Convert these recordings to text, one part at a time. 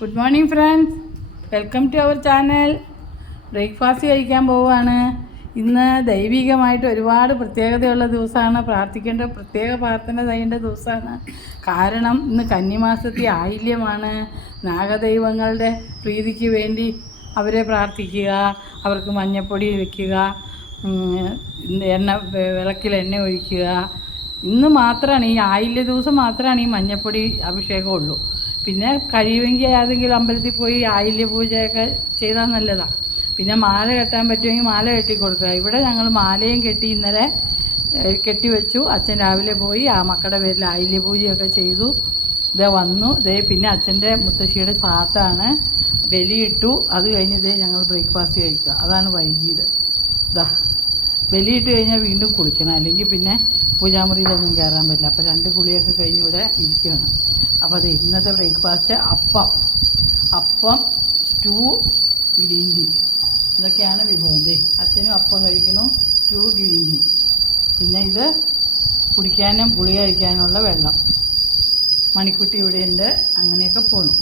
Good morning friends, welcome to our channel. Breakfast കഴിക്കാൻ പോവുകയാണ്. ഇന്ന് ദൈവികമായിട്ട് ഒരുപാട് പ്രത്യേകതയുള്ള ദിവസമാണ്. പ്രാർത്ഥിക്കേണ്ട പ്രത്യേക പ്രാർത്ഥന ചെയ്യേണ്ട ദിവസമാണ്. കാരണം ഇന്ന് കന്നിമാസത്തിൽ ആയില്യമാണ്. നാഗദൈവങ്ങളുടെ പ്രീതിക്ക് വേണ്ടി അവരെ പ്രാർത്ഥിക്കുക, അവർക്ക് മഞ്ഞപ്പൊടി വയ്ക്കുക, വിളക്കിൽ എണ്ണ ഒഴിക്കുക. ഇന്ന് മാത്രമാണ്, ഈ ആയില്യ ദിവസം മാത്രമാണ് ഈ മഞ്ഞപ്പൊടി അഭിഷേകമുള്ളൂ. പിന്നെ കഴിയുമെങ്കിൽ ഏതെങ്കിലും അമ്പലത്തിൽ പോയി ആയില്യ പൂജയൊക്കെ ചെയ്താൽ നല്ലതാണ്. പിന്നെ മാല കെട്ടാൻ പറ്റുമെങ്കിൽ മാല കെട്ടി കൊടുക്കുക. ഇവിടെ ഞങ്ങൾ മാലയും കെട്ടി ഇന്നലെ കെട്ടിവെച്ചു. അച്ഛൻ രാവിലെ പോയി ആ മക്കളുടെ പേരിൽ ആയില്യ പൂജയൊക്കെ ചെയ്തു. വന്നു. പിന്നെ അച്ഛൻ്റെ മുത്തശ്ശിയുടെ സാത്താണ്, ബലിയിട്ടു. അത് കഴിഞ്ഞ് ഞങ്ങൾ ബ്രേക്ക്ഫാസ്റ്റ് കഴിക്കുക. അതാണ് വൈകിയത്. ബലിയിട്ട് കഴിഞ്ഞാൽ വീണ്ടും കുളിക്കണം, അല്ലെങ്കിൽ പിന്നെ പൂജാമുറിയിലൊന്നും കയറാൻ പറ്റില്ല. അപ്പോൾ 2 കുളിയൊക്കെ കഴിഞ്ഞ് ഇവിടെ ഇരിക്കുകയാണ്. അപ്പോൾ ഇന്നത്തെ ബ്രേക്ക്ഫാസ്റ്റ് അപ്പം, സ്റ്റൂ, ഗ്രീൻ ടീ, ഇതൊക്കെയാണ് വിഭവം. അച്ഛനും അപ്പം കഴിക്കണു, സ്റ്റൂ, ഗ്രീൻ ടീ, പിന്നെ ഇത് കുടിക്കാനും ഗുളിക കഴിക്കാനുള്ള വെള്ളം. മണിക്കുട്ടി ഇവിടെയുണ്ട്. അങ്ങനെയൊക്കെ പോണു.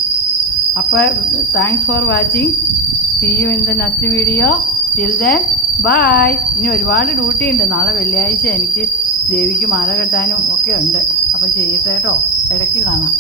അപ്പോൾ thanks for watching. See you in the next video. Till then bye. ഇനി ഒരുപാട് ഡ്യൂട്ടി ഉണ്ട്. നാളെ വെള്ളിയാഴ്ച എനിക്ക് ദേവിക്ക് മാല കെട്ടാനും ഒക്കെ ഉണ്ട്. അപ്പോൾ ചെയ്യട്ടെ കേട്ടോ. ഇടയ്ക്ക് കാണാം.